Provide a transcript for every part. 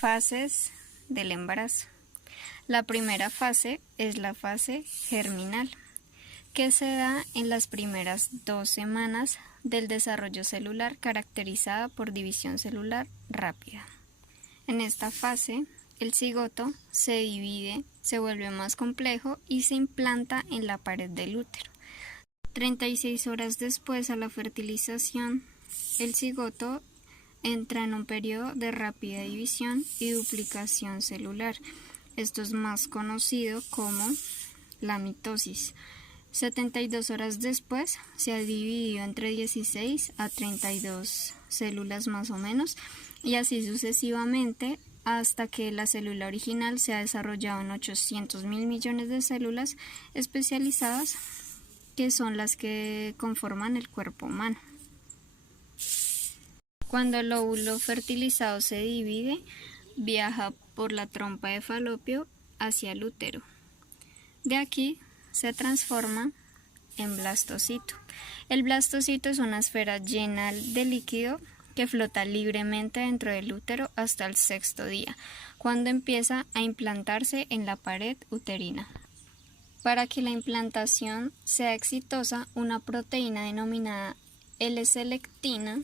Fases del embarazo. La primera fase es la fase germinal, que se da en las primeras 2 semanas del desarrollo celular, caracterizada por división celular rápida. En esta fase, el cigoto se divide, se vuelve más complejo y se implanta en la pared del útero. 36 horas después a la fertilización, el cigoto entra en un periodo de rápida división y duplicación celular. Esto es más conocido como la mitosis. 72 horas después se ha dividido entre 16 a 32 células más o menos, y así sucesivamente hasta que la célula original se ha desarrollado en 800.000 millones de células especializadas, que son las que conforman el cuerpo humano. Cuando el óvulo fertilizado se divide, viaja por la trompa de Falopio hacia el útero. De aquí se transforma en blastocito. El blastocito es una esfera llena de líquido que flota libremente dentro del útero hasta el 6º día, cuando empieza a implantarse en la pared uterina. Para que la implantación sea exitosa, una proteína denominada L-selectina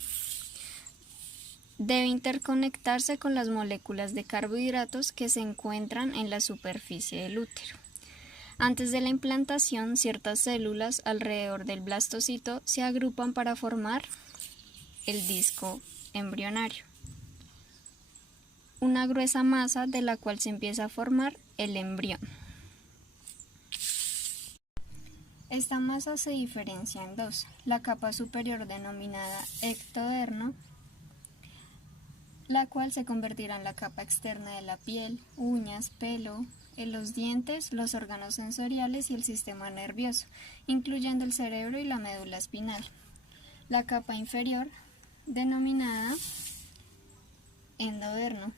debe interconectarse con las moléculas de carbohidratos que se encuentran en la superficie del útero. Antes de la implantación, ciertas células alrededor del blastocito se agrupan para formar el disco embrionario, una gruesa masa de la cual se empieza a formar el embrión. Esta masa se diferencia en dos: la capa superior denominada ectodermo, la cual se convertirá en la capa externa de la piel, uñas, pelo, los dientes, los órganos sensoriales y el sistema nervioso, incluyendo el cerebro y la médula espinal. La capa inferior, denominada endodermo,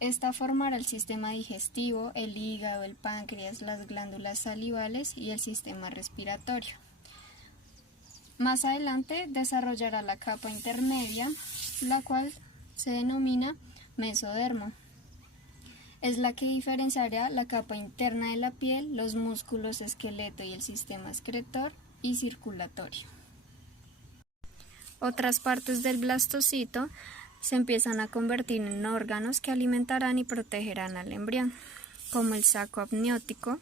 esta formará el sistema digestivo, el hígado, el páncreas, las glándulas salivales y el sistema respiratorio. Más adelante desarrollará la capa intermedia, la cual se denomina mesodermo. Es la que diferenciará la capa interna de la piel, los músculos, esqueleto y el sistema excretor y circulatorio. Otras partes del blastocito se empiezan a convertir en órganos que alimentarán y protegerán al embrión, como el saco amniótico,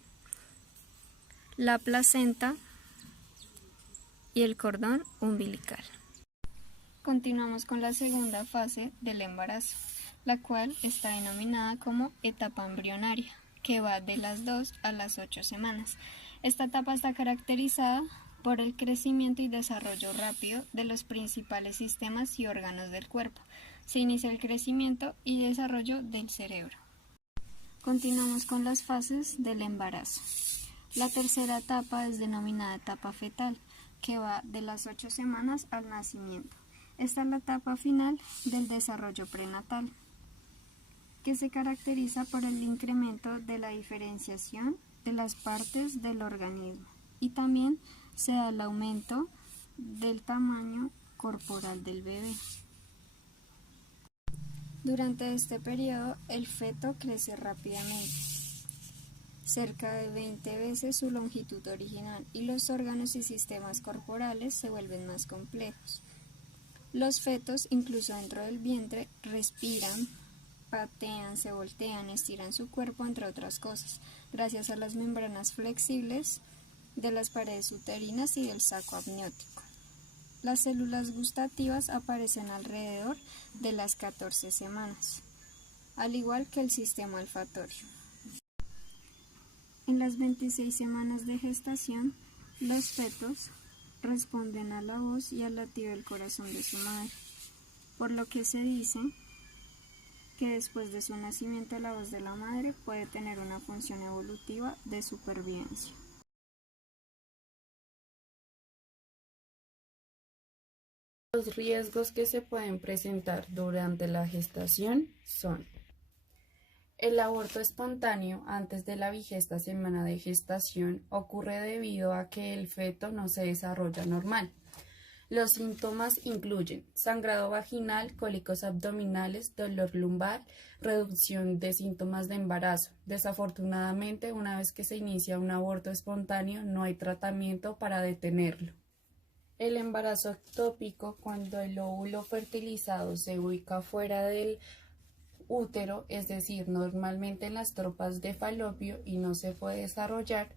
la placenta y el cordón umbilical. Continuamos con la segunda fase del embarazo, la cual está denominada como etapa embrionaria, que va de las 2 a las 8 semanas. Esta etapa está caracterizada por el crecimiento y desarrollo rápido de los principales sistemas y órganos del cuerpo. Se inicia el crecimiento y desarrollo del cerebro. Continuamos con las fases del embarazo. La tercera etapa es denominada etapa fetal, que va de las 8 semanas al nacimiento. Esta es la etapa final del desarrollo prenatal, que se caracteriza por el incremento de la diferenciación de las partes del organismo, y también se da el aumento del tamaño corporal del bebé. Durante este periodo, el feto crece rápidamente, cerca de 20 veces su longitud original, y los órganos y sistemas corporales se vuelven más complejos. Los fetos, incluso dentro del vientre, respiran, patean, se voltean, estiran su cuerpo, entre otras cosas, gracias a las membranas flexibles de las paredes uterinas y del saco amniótico. Las células gustativas aparecen alrededor de las 14 semanas, al igual que el sistema olfatorio. En las 26 semanas de gestación, los fetos responden a la voz y al latido del corazón de su madre, por lo que se dice que después de su nacimiento la voz de la madre puede tener una función evolutiva de supervivencia. Los riesgos que se pueden presentar durante la gestación son: el aborto espontáneo antes de la 20ª semana de gestación ocurre debido a que el feto no se desarrolla normal. Los síntomas incluyen sangrado vaginal, cólicos abdominales, dolor lumbar, reducción de síntomas de embarazo. Desafortunadamente, una vez que se inicia un aborto espontáneo, no hay tratamiento para detenerlo. El embarazo ectópico, cuando el óvulo fertilizado se ubica fuera del útero, es decir, normalmente en las trompas de falopio y no se puede desarrollar.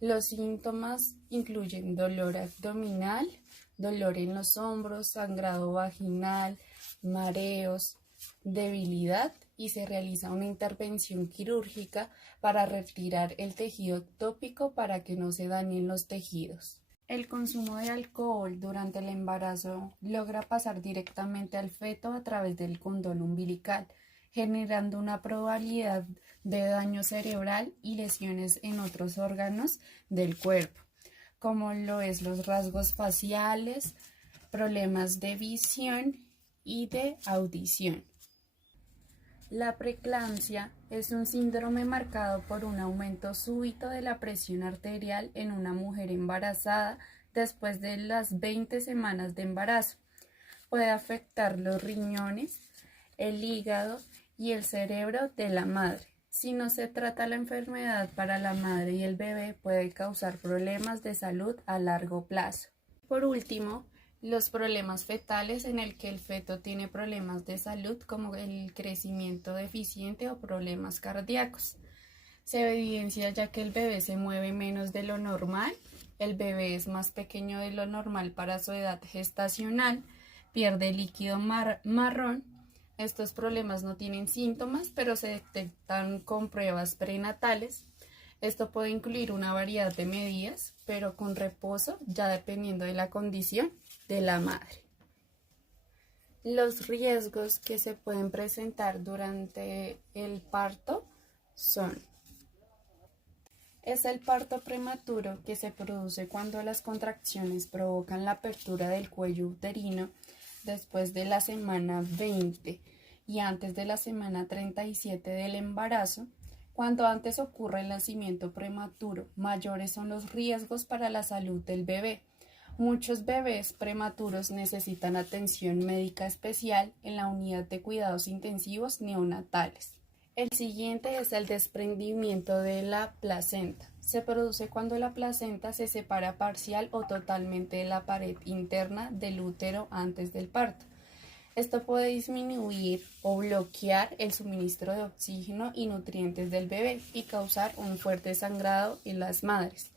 Los síntomas incluyen dolor abdominal, dolor en los hombros, sangrado vaginal, mareos, debilidad y se realiza una intervención quirúrgica para retirar el tejido ectópico para que no se dañen los tejidos. El consumo de alcohol durante el embarazo logra pasar directamente al feto a través del cordón umbilical, generando una probabilidad de daño cerebral y lesiones en otros órganos del cuerpo, como lo es los rasgos faciales, problemas de visión y de audición. La preeclampsia es un síndrome marcado por un aumento súbito de la presión arterial en una mujer embarazada después de las 20 semanas de embarazo. Puede afectar los riñones, el hígado y el cerebro de la madre. Si no se trata la enfermedad para la madre y el bebé, puede causar problemas de salud a largo plazo. Por último, los problemas fetales en el que el feto tiene problemas de salud como el crecimiento deficiente o problemas cardíacos. Se evidencia ya que el bebé se mueve menos de lo normal, el bebé es más pequeño de lo normal para su edad gestacional, pierde líquido marrón. Estos problemas no tienen síntomas, pero se detectan con pruebas prenatales. Esto puede incluir una variedad de medidas, pero con reposo, ya dependiendo de la condición de la madre. Los riesgos que se pueden presentar durante el parto son: es el parto prematuro, que se produce cuando las contracciones provocan la apertura del cuello uterino después de la semana 20 y antes de la semana 37 del embarazo. Cuando antes ocurre el nacimiento prematuro, mayores son los riesgos para la salud del bebé. Muchos bebés prematuros necesitan atención médica especial en la unidad de cuidados intensivos neonatales. El siguiente es el desprendimiento de la placenta. Se produce cuando la placenta se separa parcial o totalmente de la pared interna del útero antes del parto. Esto puede disminuir o bloquear el suministro de oxígeno y nutrientes del bebé y causar un fuerte sangrado en las madres.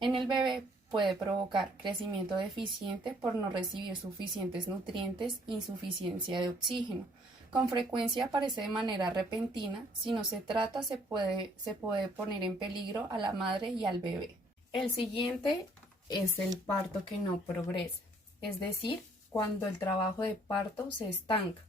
En el bebé puede provocar crecimiento deficiente por no recibir suficientes nutrientes e insuficiencia de oxígeno. Con frecuencia aparece de manera repentina. Si no se trata, se puede poner en peligro a la madre y al bebé. El siguiente es el parto que no progresa, es decir, cuando el trabajo de parto se estanca.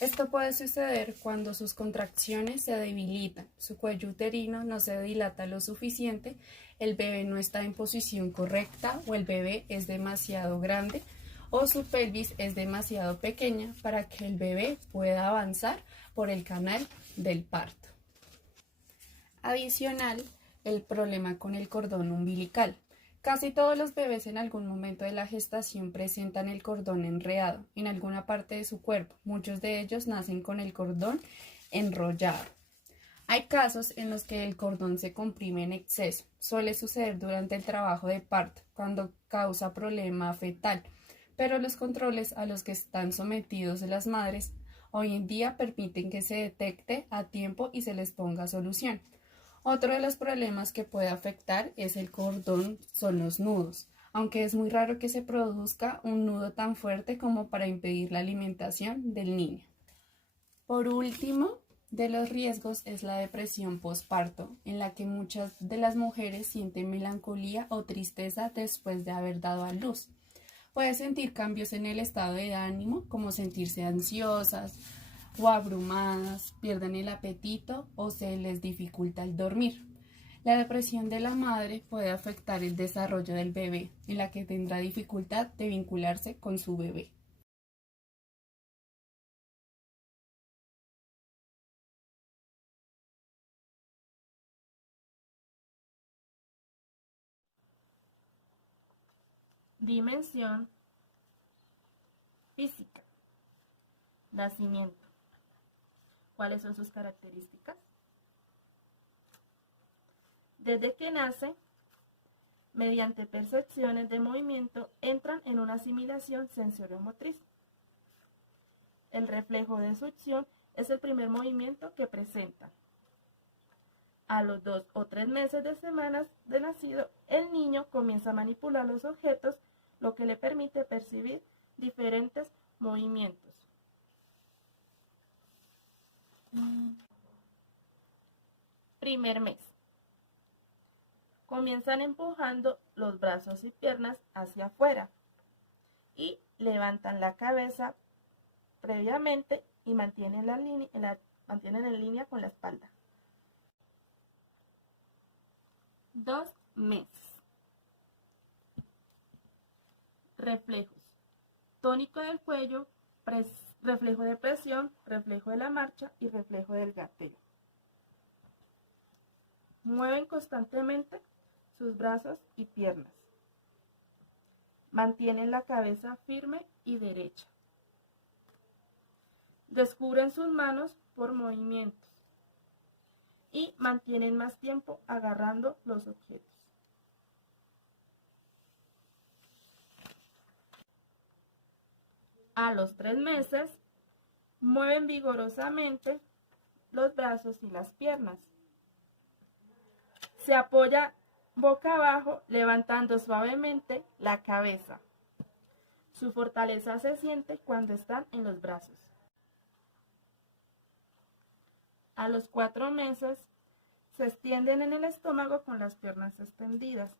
Esto puede suceder cuando sus contracciones se debilitan, su cuello uterino no se dilata lo suficiente, el bebé no está en posición correcta o el bebé es demasiado grande o su pelvis es demasiado pequeña para que el bebé pueda avanzar por el canal del parto. Adicional, el problema con el cordón umbilical. Casi todos los bebés en algún momento de la gestación presentan el cordón enredado en alguna parte de su cuerpo. Muchos de ellos nacen con el cordón enrollado. Hay casos en los que el cordón se comprime en exceso. Suele suceder durante el trabajo de parto, cuando causa problema fetal, pero los controles a los que están sometidos las madres hoy en día permiten que se detecte a tiempo y se les ponga solución. Otro de los problemas que puede afectar es el cordón, son los nudos, aunque es muy raro que se produzca un nudo tan fuerte como para impedir la alimentación del niño. Por último, de los riesgos es la depresión postparto, en la que muchas de las mujeres sienten melancolía o tristeza después de haber dado a luz. Puede sentir cambios en el estado de ánimo, como sentirse ansiosas o abrumadas, pierden el apetito o se les dificulta el dormir. La depresión de la madre puede afectar el desarrollo del bebé, en la que tendrá dificultad de vincularse con su bebé. Dimensión física. Nacimiento. ¿Cuáles son sus características? Desde que nace, mediante percepciones de movimiento, entran en una asimilación sensoriomotriz. El reflejo de succión es el primer movimiento que presenta. A los 2 o 3 meses de semanas de nacido, el niño comienza a manipular los objetos, lo que le permite percibir diferentes movimientos. Primer mes. Comienzan empujando los brazos y piernas hacia afuera y levantan la cabeza previamente y mantienen en línea con la espalda. 2 meses. Reflejos. Tónico del cuello, reflejo de presión, reflejo de la marcha y reflejo del gateo. Mueven constantemente sus brazos y piernas. Mantienen la cabeza firme y derecha. Descubren sus manos por movimientos y mantienen más tiempo agarrando los objetos. A los 3 meses, mueven vigorosamente los brazos y las piernas. Se apoya boca abajo, levantando suavemente la cabeza. Su fortaleza se siente cuando están en los brazos. A los 4 meses, se extienden en el estómago con las piernas extendidas.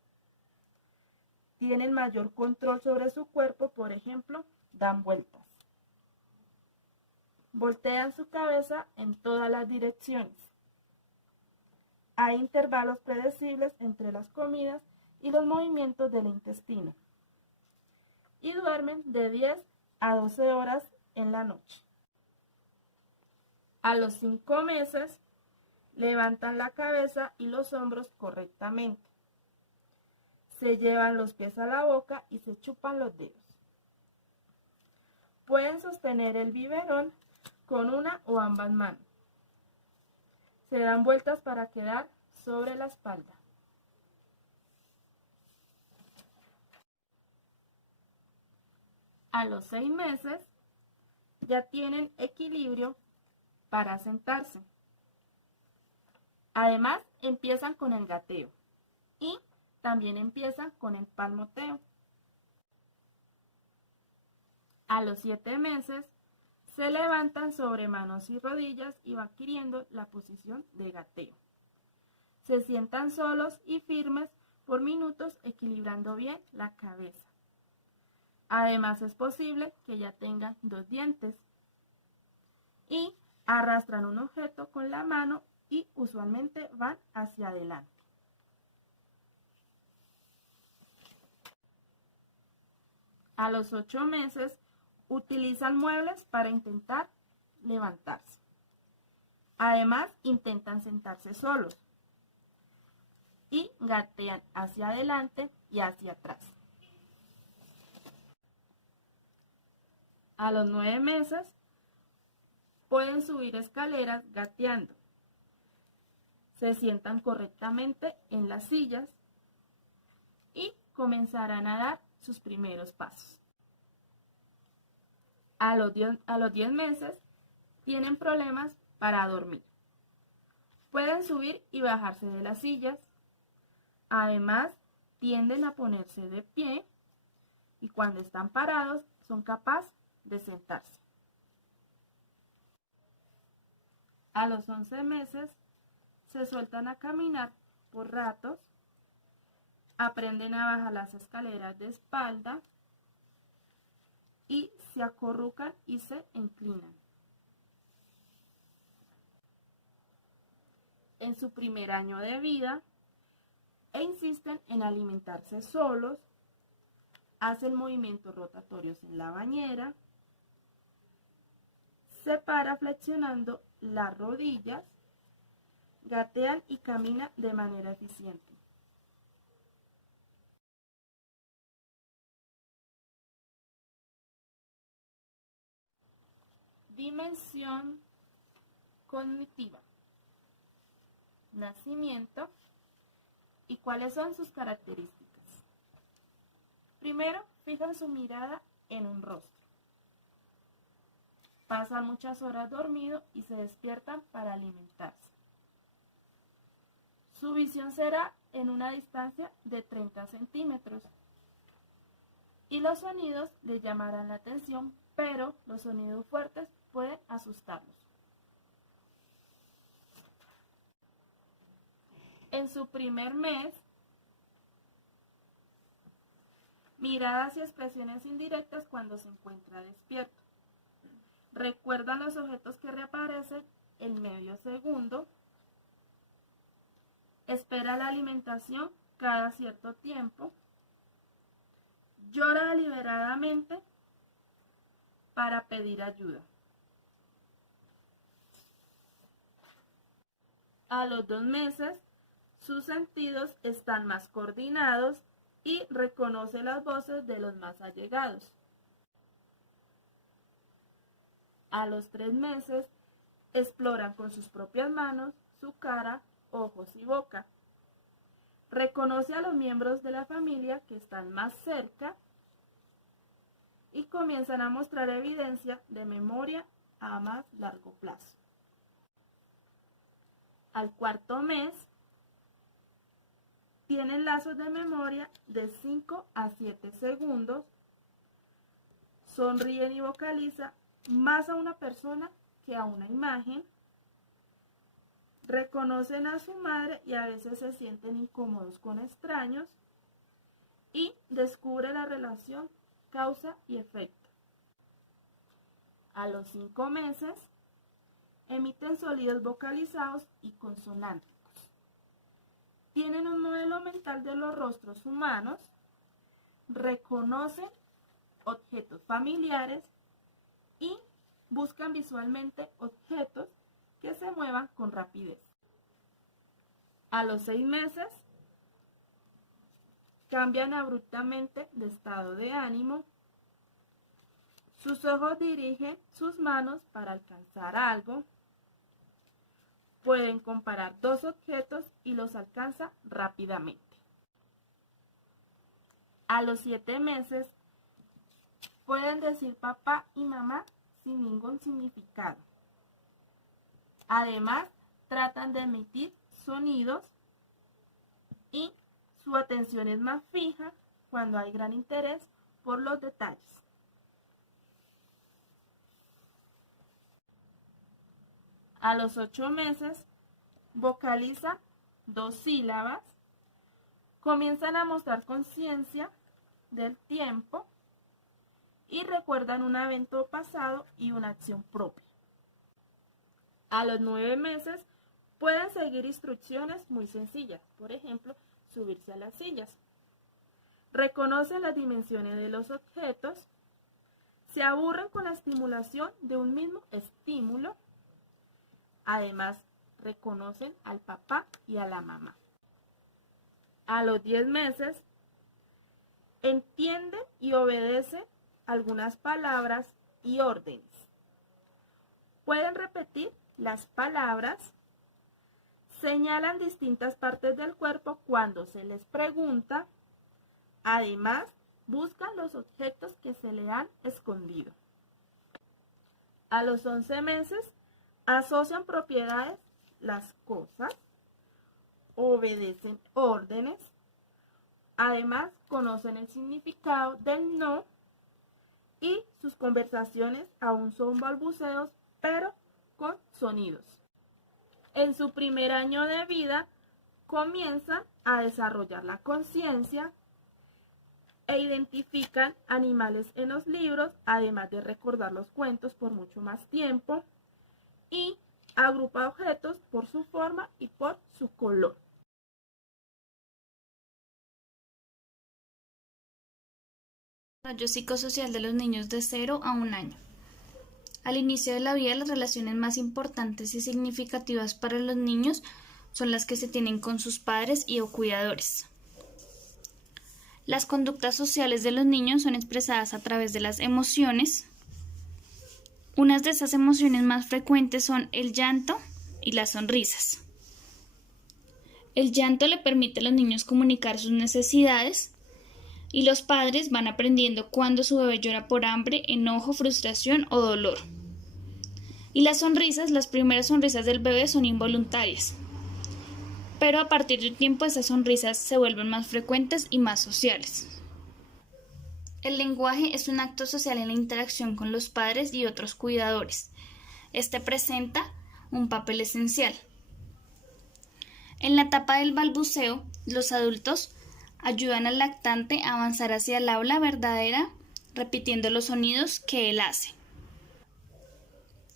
Tienen mayor control sobre su cuerpo, por ejemplo, dan vueltas. Voltean su cabeza en todas las direcciones. Hay intervalos predecibles entre las comidas y los movimientos del intestino. Y duermen de 10 a 12 horas en la noche. A los 5 meses, levantan la cabeza y los hombros correctamente. Se llevan los pies a la boca y se chupan los dedos. Pueden sostener el biberón con una o ambas manos. Se dan vueltas para quedar sobre la espalda. A los 6 meses ya tienen equilibrio para sentarse. Además, empiezan con el gateo y también empiezan con el palmoteo. A los 7 meses, se levantan sobre manos y rodillas y va adquiriendo la posición de gateo. Se sientan solos y firmes por minutos, equilibrando bien la cabeza. Además, es posible que ya tengan 2 dientes. Y arrastran un objeto con la mano y usualmente van hacia adelante. A los 8 meses, utilizan muebles para intentar levantarse. Además, intentan sentarse solos y gatean hacia adelante y hacia atrás. A los 9 meses, pueden subir escaleras gateando. Se sientan correctamente en las sillas y comenzarán a dar sus primeros pasos. A los 10 meses tienen problemas para dormir. Pueden subir y bajarse de las sillas. Además, tienden a ponerse de pie y cuando están parados son capaces de sentarse. A los 11 meses se sueltan a caminar por ratos, aprenden a bajar las escaleras de espalda y se acurrucan y se inclinan. En su primer año de vida, insisten en alimentarse solos, hacen movimientos rotatorios en la bañera, se para flexionando las rodillas, gatean y caminan de manera eficiente. Dimensión cognitiva. Nacimiento. ¿Y cuáles son sus características? Primero, fijan su mirada en un rostro. Pasan muchas horas dormido y se despiertan para alimentarse. Su visión será en una distancia de 30 centímetros. Y los sonidos les llamarán la atención, pero los sonidos fuertes pueden asustarlos. En su primer mes, miradas y expresiones indirectas cuando se encuentra despierto. Recuerdan los objetos que reaparecen en medio segundo. Espera la alimentación cada cierto tiempo. Llora deliberadamente para pedir ayuda. A los 2 meses, sus sentidos están más coordinados y reconoce las voces de los más allegados. A los 3 meses, exploran con sus propias manos su cara, ojos y boca. Reconoce a los miembros de la familia que están más cerca y comienzan a mostrar evidencia de memoria a más largo plazo. Al 4.º mes, tienen lazos de memoria de 5 a 7 segundos, sonríen y vocalizan más a una persona que a una imagen, reconocen a su madre y a veces se sienten incómodos con extraños y descubre la relación causa y efecto. A los 5 meses, emiten sonidos vocalizados y consonánticos. Tienen un modelo mental de los rostros humanos, reconocen objetos familiares y buscan visualmente objetos que se muevan con rapidez. A los 6 meses, cambian abruptamente de estado de ánimo. Sus ojos dirigen sus manos para alcanzar algo. Pueden comparar 2 objetos y los alcanza rápidamente. A los 7 meses, pueden decir papá y mamá sin ningún significado. Además, tratan de emitir sonidos y su atención es más fija cuando hay gran interés por los detalles. A los 8 meses, vocaliza 2 sílabas, comienzan a mostrar conciencia del tiempo y recuerdan un evento pasado y una acción propia. A los 9 meses, pueden seguir instrucciones muy sencillas, por ejemplo, subirse a las sillas. Reconocen las dimensiones de los objetos, se aburren con la estimulación de un mismo estímulo. Además, reconocen al papá y a la mamá. A los 10 meses, entienden y obedecen algunas palabras y órdenes. Pueden repetir las palabras, señalan distintas partes del cuerpo cuando se les pregunta. Además, buscan los objetos que se le han escondido. A los 11 meses, asocian propiedades, las cosas, obedecen órdenes, además conocen el significado del no y sus conversaciones aún son balbuceos, pero con sonidos. En su primer año de vida comienzan a desarrollar la conciencia e identifican animales en los libros, además de recordar los cuentos por mucho más tiempo, y agrupa objetos por su forma y por su color. Desarrollo psicosocial de los niños de 0 a 1 año. Al inicio de la vida, las relaciones más importantes y significativas para los niños son las que se tienen con sus padres y o cuidadores. Las conductas sociales de los niños son expresadas a través de las emociones. Unas de esas emociones más frecuentes son el llanto y las sonrisas. El llanto le permite a los niños comunicar sus necesidades y los padres van aprendiendo cuando su bebé llora por hambre, enojo, frustración o dolor. Y las sonrisas, las primeras sonrisas del bebé son involuntarias, pero a partir de un tiempo esas sonrisas se vuelven más frecuentes y más sociales. El lenguaje es un acto social en la interacción con los padres y otros cuidadores. Este presenta un papel esencial. En la etapa del balbuceo, los adultos ayudan al lactante a avanzar hacia el habla verdadera, repitiendo los sonidos que él hace.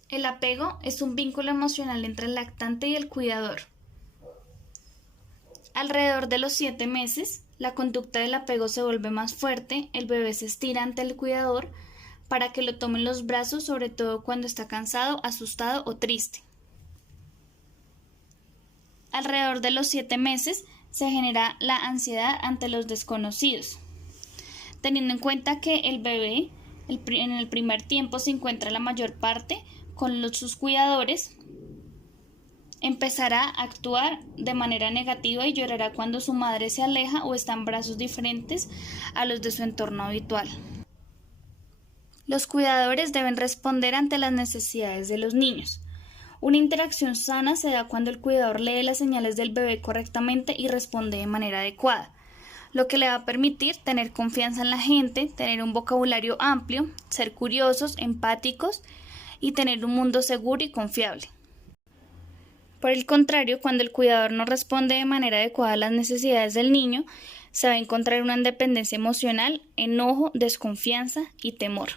El apego es un vínculo emocional entre el lactante y el cuidador. Alrededor de los 7 meses, la conducta del apego se vuelve más fuerte, el bebé se estira ante el cuidador para que lo tome en los brazos, sobre todo cuando está cansado, asustado o triste. Alrededor de los 7 meses se genera la ansiedad ante los desconocidos, teniendo en cuenta que el bebé en el primer tiempo se encuentra la mayor parte con sus cuidadores, empezará a actuar de manera negativa y llorará cuando su madre se aleja o está en brazos diferentes a los de su entorno habitual. Los cuidadores deben responder ante las necesidades de los niños. Una interacción sana se da cuando el cuidador lee las señales del bebé correctamente y responde de manera adecuada, lo que le va a permitir tener confianza en la gente, tener un vocabulario amplio, ser curiosos, empáticos y tener un mundo seguro y confiable. Por el contrario, cuando el cuidador no responde de manera adecuada a las necesidades del niño, se va a encontrar una dependencia emocional, enojo, desconfianza y temor.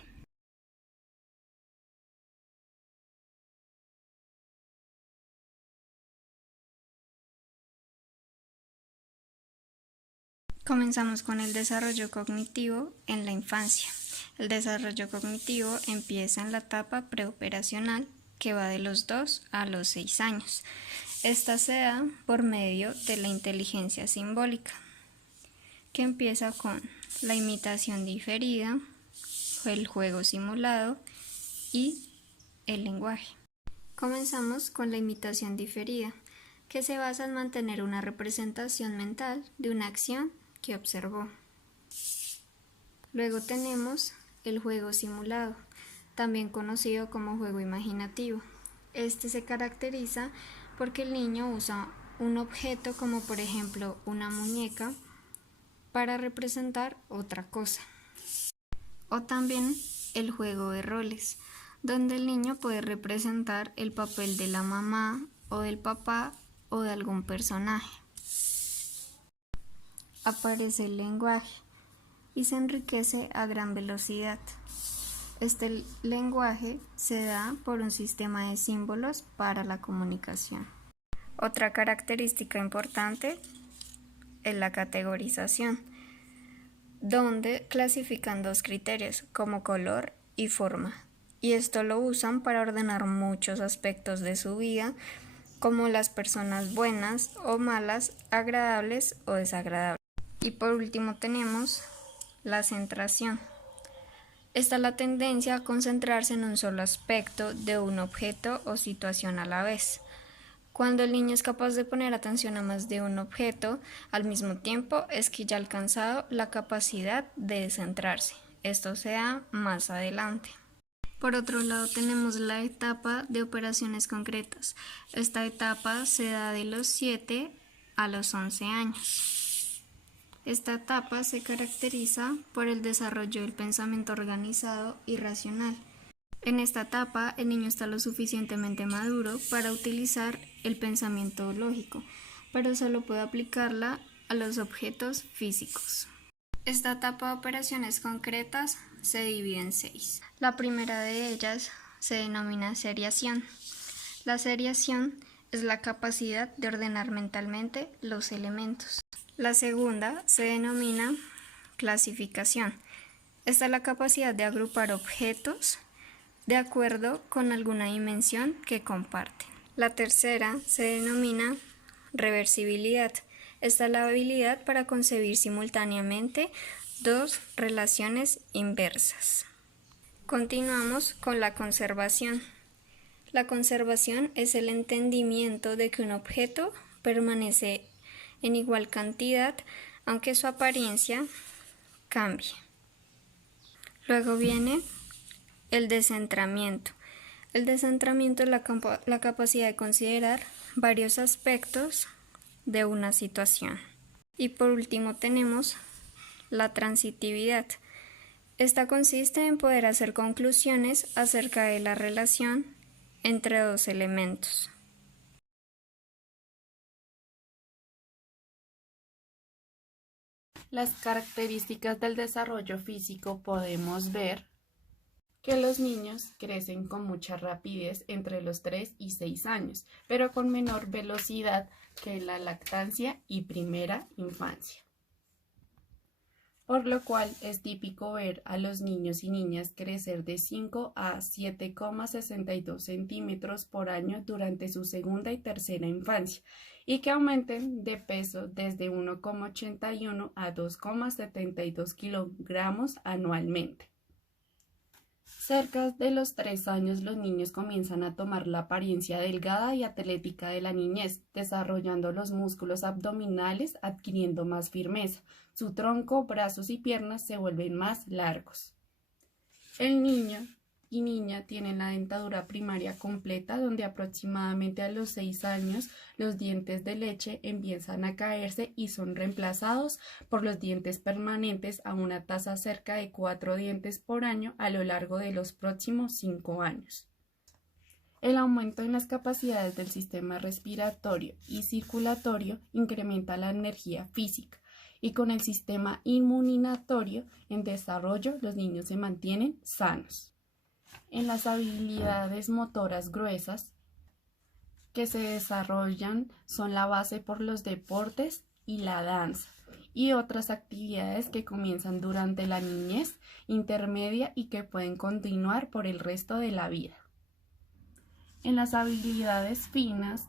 Comenzamos con el desarrollo cognitivo en la infancia. El desarrollo cognitivo empieza en la etapa preoperacional, que va de los 2 a los 6 años. Esta se da por medio de la inteligencia simbólica, que empieza con la imitación diferida, el juego simulado y el lenguaje. Comenzamos con la imitación diferida, que se basa en mantener una representación mental de una acción que observó. Luego tenemos el juego simulado, también conocido como juego imaginativo. Este se caracteriza porque el niño usa un objeto como por ejemplo una muñeca para representar otra cosa. O también el juego de roles, donde el niño puede representar el papel de la mamá o del papá o de algún personaje. Aparece el lenguaje y se enriquece a gran velocidad. Este lenguaje se da por un sistema de símbolos para la comunicación. Otra característica importante es la categorización, donde clasifican 2 criterios como color y forma, y esto lo usan para ordenar muchos aspectos de su vida, como las personas buenas o malas, agradables o desagradables. Y por último tenemos la centración. Esta es la tendencia a concentrarse en un solo aspecto de un objeto o situación a la vez. Cuando el niño es capaz de poner atención a más de un objeto al mismo tiempo, es que ya ha alcanzado la capacidad de centrarse. Esto se da más adelante. Por otro lado tenemos la etapa de operaciones concretas. Esta etapa se da de los 7 a los 11 años. Esta etapa se caracteriza por el desarrollo del pensamiento organizado y racional. En esta etapa, el niño está lo suficientemente maduro para utilizar el pensamiento lógico, pero solo puede aplicarla a los objetos físicos. Esta etapa de operaciones concretas se divide en 6. La primera de ellas se denomina seriación. La seriación es la capacidad de ordenar mentalmente los elementos. La segunda se denomina clasificación. Esta es la capacidad de agrupar objetos de acuerdo con alguna dimensión que comparten. La tercera se denomina reversibilidad. Esta es la habilidad para concebir simultáneamente 2 relaciones inversas. Continuamos con la conservación. La conservación es el entendimiento de que un objeto permanece en igual cantidad aunque su apariencia cambie. Luego viene el descentramiento. El descentramiento es la capacidad de considerar varios aspectos de una situación. Y por último tenemos la transitividad. Esta consiste en poder hacer conclusiones acerca de la relación entre dos elementos. Las características del desarrollo físico podemos ver que los niños crecen con mucha rapidez entre los 3 y 6 años, pero con menor velocidad que la lactancia y primera infancia. Por lo cual es típico ver a los niños y niñas crecer de 5 a 7,62 centímetros por año durante su segunda y tercera infancia y que aumenten de peso desde 1,81 a 2,72 kilogramos anualmente. Cerca de los 3 años los niños comienzan a tomar la apariencia delgada y atlética de la niñez, desarrollando los músculos abdominales, adquiriendo más firmeza. Su tronco, brazos y piernas se vuelven más largos. El niño y niña tienen la dentadura primaria completa, donde aproximadamente a los 6 años los dientes de leche empiezan a caerse y son reemplazados por los dientes permanentes a una tasa cerca de 4 dientes por año a lo largo de los próximos 5 años. El aumento en las capacidades del sistema respiratorio y circulatorio incrementa la energía física y con el sistema inmunitario en desarrollo los niños se mantienen sanos. En las habilidades motoras gruesas que se desarrollan son la base por los deportes y la danza y otras actividades que comienzan durante la niñez intermedia y que pueden continuar por el resto de la vida. En las habilidades finas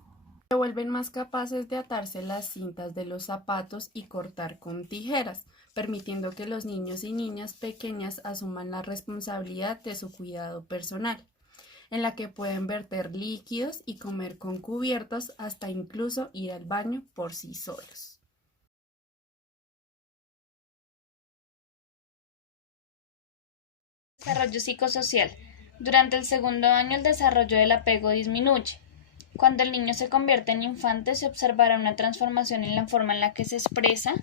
se vuelven más capaces de atarse las cintas de los zapatos y cortar con tijeras, permitiendo que los niños y niñas pequeñas asuman la responsabilidad de su cuidado personal, en la que pueden verter líquidos y comer con cubiertos hasta incluso ir al baño por sí solos. Desarrollo psicosocial. Durante el segundo año el desarrollo del apego disminuye. Cuando el niño se convierte en infante se observará una transformación en la forma en la que se expresa,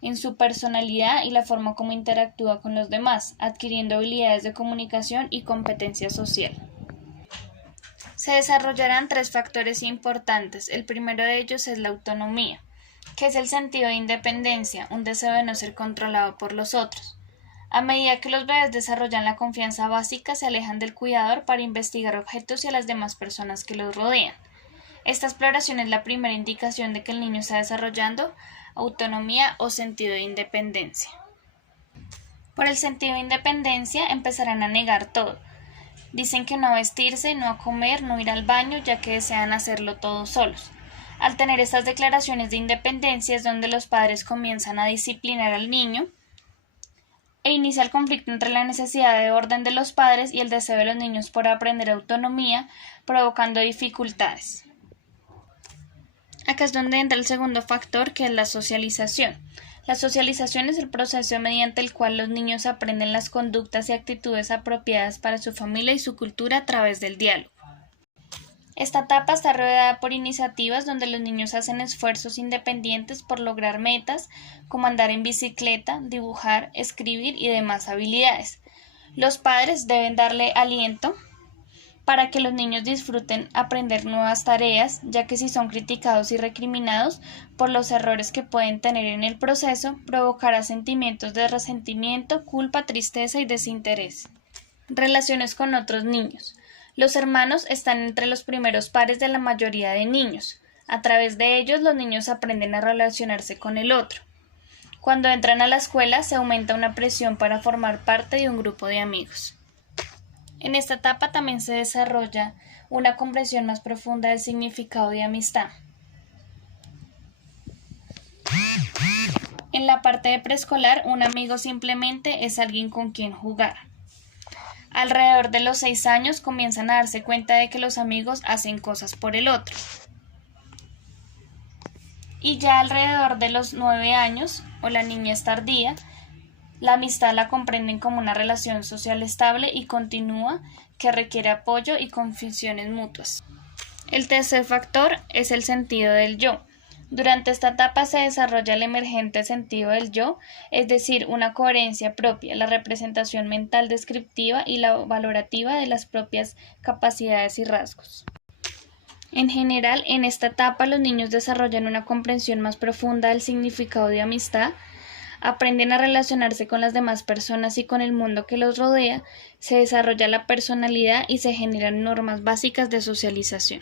en su personalidad y la forma como interactúa con los demás, adquiriendo habilidades de comunicación y competencia social. Se desarrollarán 3 factores importantes. El primero de ellos es la autonomía, que es el sentido de independencia, un deseo de no ser controlado por los otros. A medida que los bebés desarrollan la confianza básica, se alejan del cuidador para investigar objetos y a las demás personas que los rodean. Esta exploración es la primera indicación de que el niño está desarrollando autonomía o sentido de independencia. Por el sentido de independencia empezarán a negar todo. Dicen que no vestirse, no comer, no ir al baño, ya que desean hacerlo todos solos. Al tener estas declaraciones de independencia es donde los padres comienzan a disciplinar al niño e inicia el conflicto entre la necesidad de orden de los padres y el deseo de los niños por aprender autonomía, provocando dificultades. Acá es donde entra el segundo factor, que es la socialización. La socialización es el proceso mediante el cual los niños aprenden las conductas y actitudes apropiadas para su familia y su cultura a través del diálogo. Esta etapa está rodeada por iniciativas donde los niños hacen esfuerzos independientes por lograr metas como andar en bicicleta, dibujar, escribir y demás habilidades. Los padres deben darle aliento para que los niños disfruten aprender nuevas tareas, ya que si son criticados y recriminados por los errores que pueden tener en el proceso, provocará sentimientos de resentimiento, culpa, tristeza y desinterés. Relaciones con otros niños. Los hermanos están entre los primeros pares de la mayoría de niños. A través de ellos, los niños aprenden a relacionarse con el otro. Cuando entran a la escuela, se aumenta una presión para formar parte de un grupo de amigos. En esta etapa también se desarrolla una comprensión más profunda del significado de amistad. En la parte de preescolar, un amigo simplemente es alguien con quien jugar. Alrededor de los 6 años comienzan a darse cuenta de que los amigos hacen cosas por el otro. Y ya alrededor de los 9 años, o la niñez tardía, la amistad la comprenden como una relación social estable y continua que requiere apoyo y confusiones mutuas. El tercer factor es el sentido del yo. Durante esta etapa se desarrolla el emergente sentido del yo, es decir, una coherencia propia, la representación mental descriptiva y la valorativa de las propias capacidades y rasgos. En general, en esta etapa los niños desarrollan una comprensión más profunda del significado de amistad, aprenden a relacionarse con las demás personas y con el mundo que los rodea, se desarrolla la personalidad y se generan normas básicas de socialización.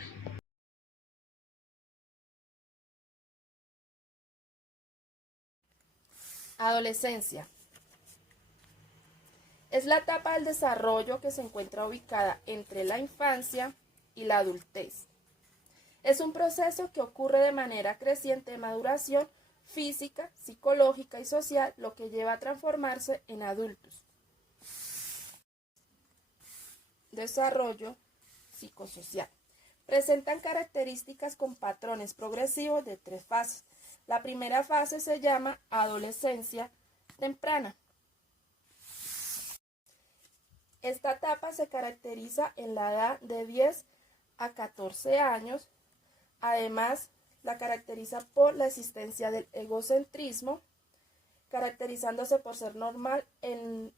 Adolescencia. Es la etapa del desarrollo que se encuentra ubicada entre la infancia y la adultez. Es un proceso que ocurre de manera creciente de maduración física, psicológica y social, lo que lleva a transformarse en adultos. Desarrollo psicosocial. Presentan características con patrones progresivos de 3 fases. La primera fase se llama adolescencia temprana. Esta etapa se caracteriza en la edad de 10 a 14 años. Además, la caracteriza por la existencia del egocentrismo, caracterizándose por ser normal en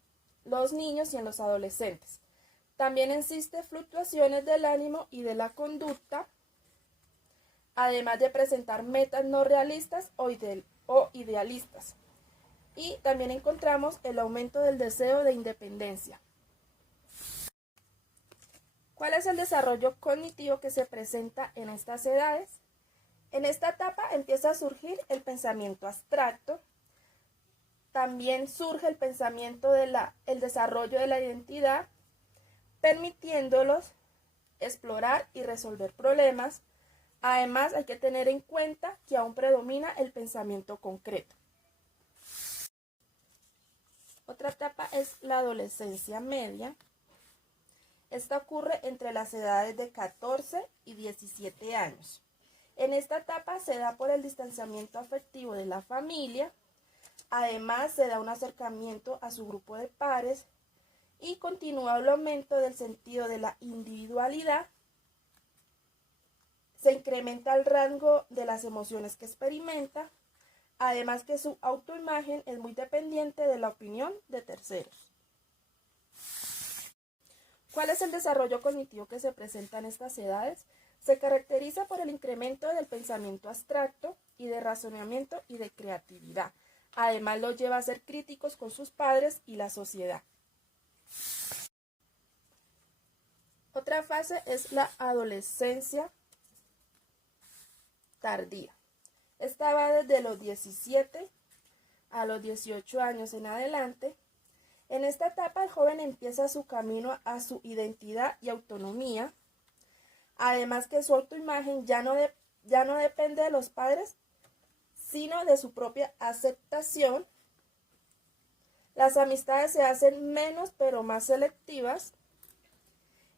los niños y en los adolescentes. También existen fluctuaciones del ánimo y de la conducta, además de presentar metas no realistas o idealistas. Y también encontramos el aumento del deseo de independencia. ¿Cuál es el desarrollo cognitivo que se presenta en estas edades? En esta etapa empieza a surgir el pensamiento abstracto. También surge el pensamiento el desarrollo de la identidad, permitiéndolos explorar y resolver problemas. Además, hay que tener en cuenta que aún predomina el pensamiento concreto. Otra etapa es la adolescencia media. Esta ocurre entre las edades de 14 y 17 años. En esta etapa se da por el distanciamiento afectivo de la familia. Además, se da un acercamiento a su grupo de pares y continúa el aumento del sentido de la individualidad. Se incrementa el rango de las emociones que experimenta, además que su autoimagen es muy dependiente de la opinión de terceros. ¿Cuál es el desarrollo cognitivo que se presenta en estas edades? Se caracteriza por el incremento del pensamiento abstracto y de razonamiento y de creatividad. Además, los lleva a ser críticos con sus padres y la sociedad. Otra fase es la adolescencia tardía. Esta va desde los 17 a los 18 años en adelante. En esta etapa el joven empieza su camino a su identidad y autonomía. Además que su autoimagen ya no depende de los padres, sino de su propia aceptación. Las amistades se hacen menos pero más selectivas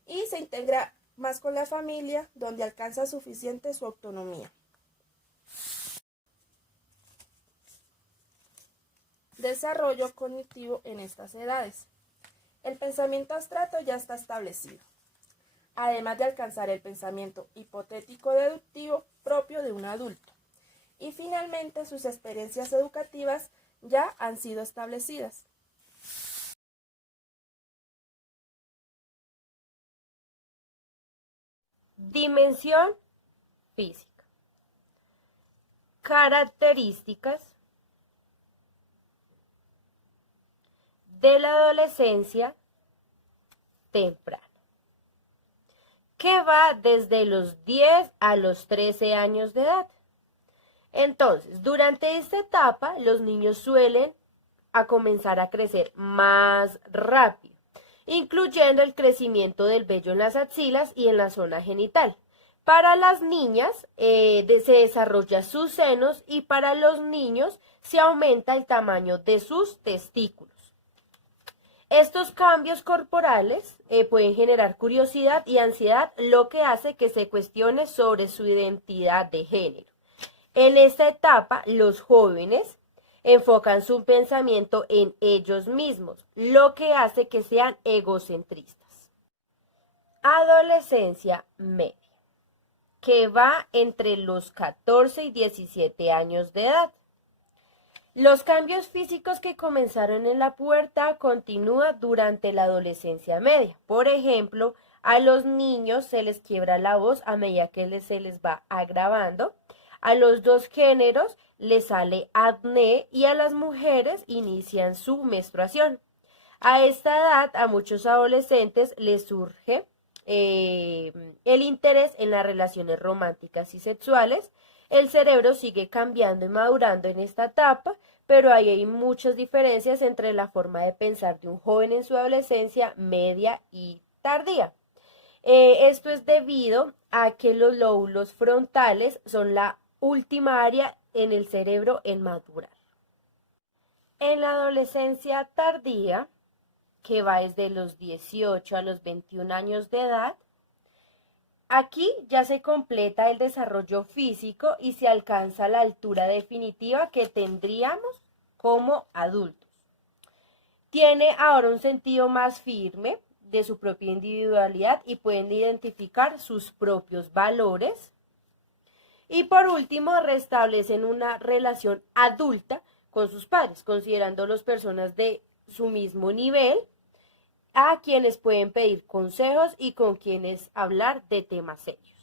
y se integra más con la familia, donde alcanza suficiente su autonomía. Desarrollo cognitivo en estas edades. El pensamiento abstracto ya está establecido, además de alcanzar el pensamiento hipotético deductivo propio de un adulto. Y finalmente sus experiencias educativas ya han sido establecidas. Dimensión física. Características de la adolescencia temprana, que va desde los 10 a los 13 años de edad. Entonces, durante esta etapa, los niños suelen comenzar a crecer más rápido, incluyendo el crecimiento del vello en las axilas y en la zona genital. Para las niñas se desarrolla sus senos y para los niños se aumenta el tamaño de sus testículos. Estos cambios corporales pueden generar curiosidad y ansiedad, lo que hace que se cuestione sobre su identidad de género. En esta etapa, los jóvenes enfocan su pensamiento en ellos mismos, lo que hace que sean egocentristas. Adolescencia media, que va entre los 14 y 17 años de edad. Los cambios físicos que comenzaron en la pubertad continúan durante la adolescencia media. Por ejemplo, a los niños se les quiebra la voz a medida que se les va agravando. A los dos géneros les sale acné y a las mujeres inician su menstruación. A esta edad, a muchos adolescentes les surge el interés en las relaciones románticas y sexuales. El cerebro sigue cambiando y madurando en esta etapa, pero ahí hay muchas diferencias entre la forma de pensar de un joven en su adolescencia media y tardía. Esto es debido a que los lóbulos frontales son la última área en el cerebro en madurar. En la adolescencia tardía, que va desde los 18 a los 21 años de edad, aquí ya se completa el desarrollo físico y se alcanza la altura definitiva que tendríamos como adultos. Tiene ahora un sentido más firme de su propia individualidad y pueden identificar sus propios valores. Y por último, restablecen una relación adulta con sus padres, considerándolos personas de su mismo nivel, a quienes pueden pedir consejos y con quienes hablar de temas serios.